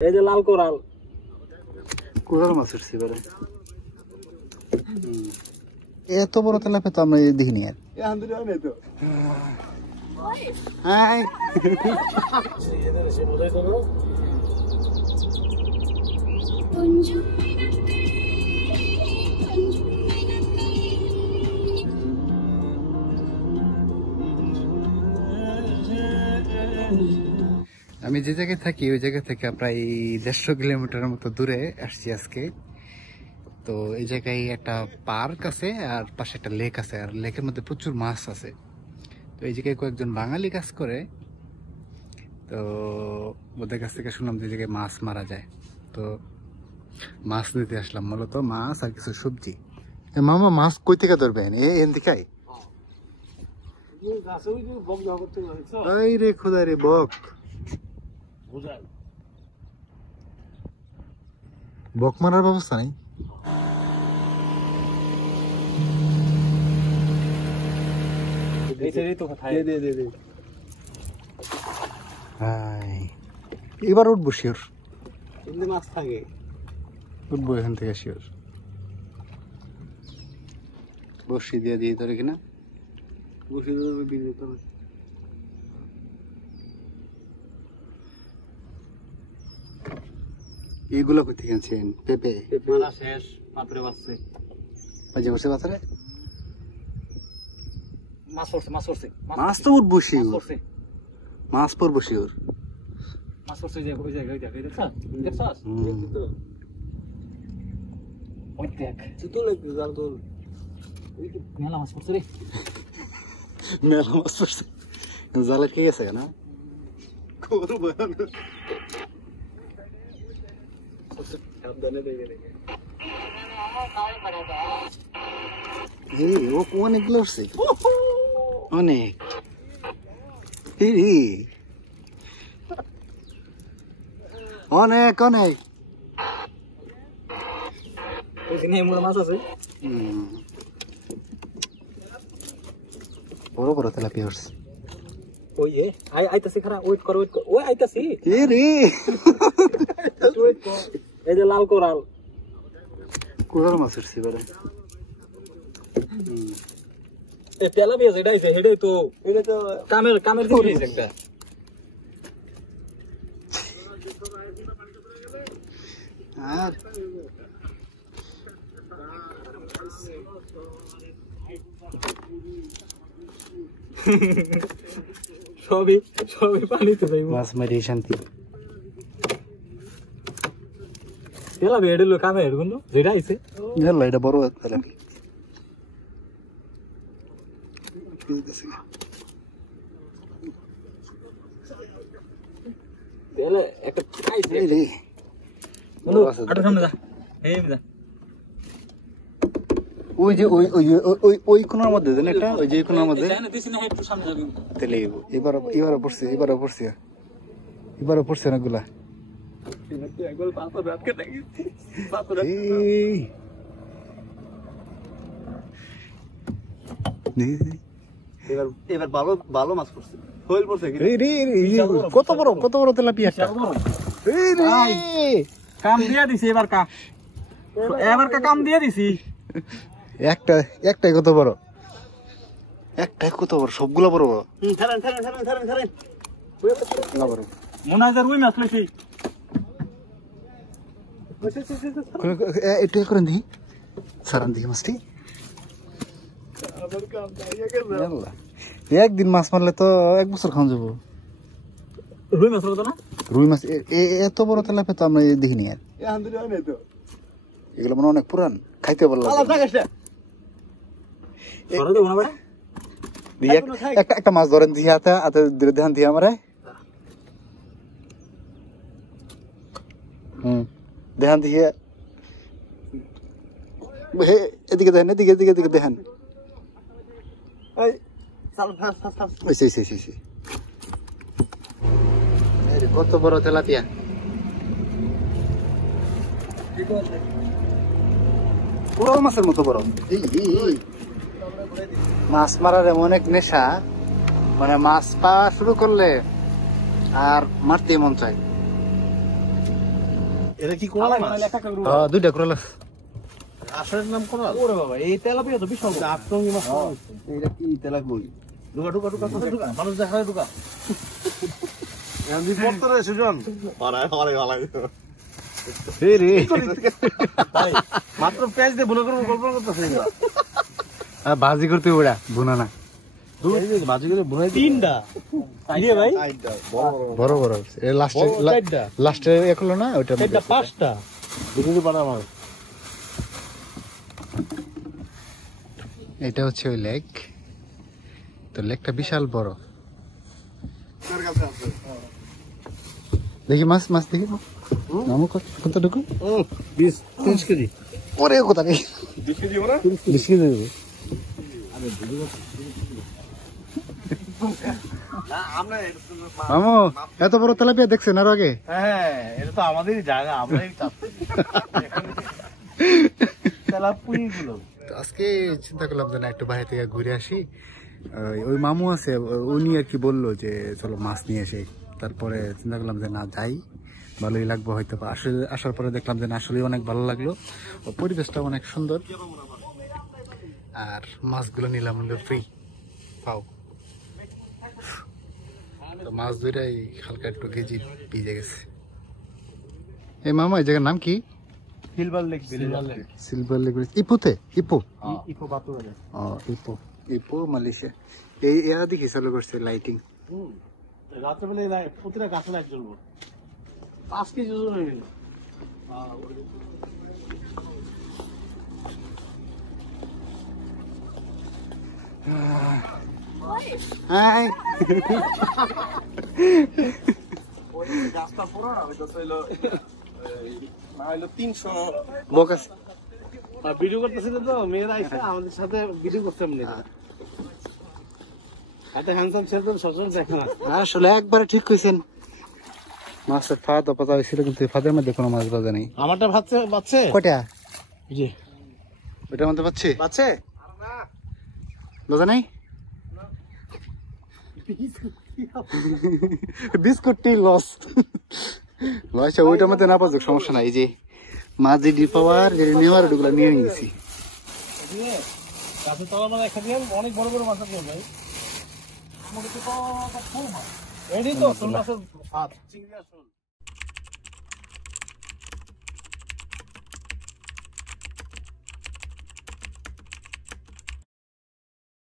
এই যে লাল coral coral মাছ উঠছে এবারে। এত বড় তেলাপিয়া তো আমরা দেখিনি আর। হাই আমি যে জায়গায় থাকি ওই জায়গা থেকে প্রায় 150 কিলোমিটারের মতো দূরে আসছি আজকে। তো এই জায়গায় একটা পার্ক আছে আর পাশে একটা লেক আছে, আর লেকের মধ্যে প্রচুর মাছ আছে। তো এই জায়গায় কয়েকজন বাঙালি কাজ করে, তো ওদের কাছ থেকে শুনলাম যে জায়গায় মাছ মারা যায়। তো মাছ দিতে আসলাম, মূলত মাছ আর কিছু সবজি। মামা মাছ কই থেকে ধরবেন? এন থেকে রে খোদা রে, বক বক মারার ব্যবস্থা নেই? এবার উঠবো শিওর, মাছ থাকে উঠবো এখান থেকে শিওর। বসি দিয়ে দিয়ে ধরে কিনা বসে এইগুলো কই থেকে আনছেন? পেঁপে শেষ মাত্র বাঁচছে। মাঝে বসে বাজারে মাছ পড়ছে, মাছ পড়ছে, মাছ তো উঠবো শিওর, মাছ পড়বো শিওর। মাছ পড়ছে যে ওই জায়গায় দেখছাস? ওই দেখ তুই লাগবে জাল তোল। মেলা মাছ পড়ছে রে, মেলা মাছ পড়ছে। জালে কে গেছে না? অনেকগুলো উঠছে, অনেক অনেক অনেক মাছ আছে। বড় বড় তেলাপিয়া উঠছে। ওই আইতাছি, খারাপ ওয়েট কর, ওয়েট কর। ওই আইতাছি রে, এই যে লাল কোরাল কোরাল মাছ উঠছে এবারে। তেলাপিয়া যেটা আছে সেটাই তো, এটা তো কামের জিনিস একটা। আর সবই পানিতে যাই, মাছ মারি শান্তি। তেলাপিয়া এটা হলো কামের কিন্তু যেটা আছে এটা বড় তেলাপিয়া। একটা ওই যে ওই কোনার মধ্যে দেন একটা, ওই যে কোনার মধ্যে তেলে এবারও পড়ছে, এবারও পড়ছে অনেকগুলা। এবার ভালো মাছ পড়ছে, কত বড় তেলাপিয়া একটা। কাম দিয়া দিছি এবার কাম দিয়া দিছি। একটাই কত বড়, একটাই কত বড়, সবগুলা বড় বড়। মনে হয় রুই মাছ লইছি। একটু করেন দিই, সারান দিই মাছটি। একদিন মাছ মারলে তো 1 বছর খাওয়া যাবো। রুই মাছ হতো না? রুই মাছ এত বড় তেলাপিয়া তো আমরা দেখিনি আর। এগুলো মানে অনেক পুরান, খাইতে পারলাম। একটা মাছ ধরেন দিয়ে হাতে ধ্যান দিয়ে আমার ধ্যান দিয়ে এদিকে দেখেন, এদিকে দেখেন। কত বড় তেলাপিয়া, কোরাল মাছের মতো বড়। মাছ মারার এমন এক নেশা, মানে মাছ পাওয়া শুরু করলে আর মারতে মন চায়। এটা কি কোরাল মাছ? দুইটা কোরাল আছে। আসলের নাম কোরাল? ওরে বাবা, এই তেলাপিয়া তো বিশাল বড়। আটরঙ্গি মাছ। এটা কি তেলাকুই? ঢুকা ঢুকা ঢুকা ঢুকা, মানুষ দেখায় ঢুকা। এমনি পড়তে রে সুজন। ভাই মাত্র পেঁয়াজ দিয়ে ভুনা করবো কল্পনা করতেছে না। ভাজি করতে ওরা বুনা না, ভাজি করে ভুনাই তিনটা আইডিয়া ভাই, বড় বড় লাস্টে চারটা লাস্টে এক হলো না ওইটা চারটা পাঁচটা। দুটো পাড়া মাছ। এটা হচ্ছে ওই লেক, তো লেকটা বিশাল বড়। দেখি মাছ মাছ দেখি নামো কত ঢুকু 20-30 কেজি। ওরে কোথা নেই 20 কেজি ওরা? 20 কেজি দেবো। মামু এত বড় তেলাপিয়া দেখছেন আরো আগে? হ্যাঁ, এটা তো আমাদেরই জায়গা, আমরাই চাচ্ছি। তেলাপুই গুলো। তো আজকে চিন্তা করলাম যে না একটু বাইরে থেকে ঘুরে আসি। ওই মামু আছে উনি আর কি বললো যে চলো মাছ নিয়ে আসি, তারপরে চিন্তা করলাম যে না যাই, ভালোই লাগবে হয়তো। আসলে আসার পরে দেখলাম যে না আসলে অনেক ভালো লাগলো, পরিবেশটা অনেক সুন্দর, আর মাছগুলো নিলাম হলো ফ্রি পাও। তো মাছ দুইটাই হালকা একটু গেজি ভিজে গেছে। এই মামা এই জায়গার নাম কি? Silver Lake. Silver Lake. ইপোতে? ইপো ইপো বাতুরা। ও ইপো, ইপো মালয়েশিয়া। এই এরা দেখি চালু করছে লাইটিং। রাত্রেবেলা প্রতিটা গাছে লাইট জ্বলবো। 5 কেজি ওজন হয়ে গেল। হাই গাছটা পুরো না, ওইটা ছিল না হইলো 300 লোক আছে। ভিডিও করতেছিল তো মেয়েরা আইসা আমাদের সাথে ভিডিও করতে এমনি এত হ্যান্ডসাম ছেলে তো সচরাচর দেখে না। আসলে একবারে ঠিক কইছেন, মাছের ফাঁদ পাতা হয়েছিল কিন্তু ফাঁদের মধ্যে কোনো মাছ বাজে নেই। আমারটা বাচ্চে কয়টা? জি ওইটার মধ্যে পাচ্ছি বাচ্চে বাজে নাই। বিস্কুটটি লস লস। ওইটার মধ্যে না পাচ্ছ সমস্যা নাই, এই যে মাছ যে ডিপাওয়ার যে নেওয়ার ওগুলো নিয়ে নিয়েছি। গাছের তলা মানে একটা দিয়ে অনেক বড় বড় মাছ আছে ভাই। আমাকে তো এডি তো শোল মাছের ফাঁদ চিংড়ি আর শোল।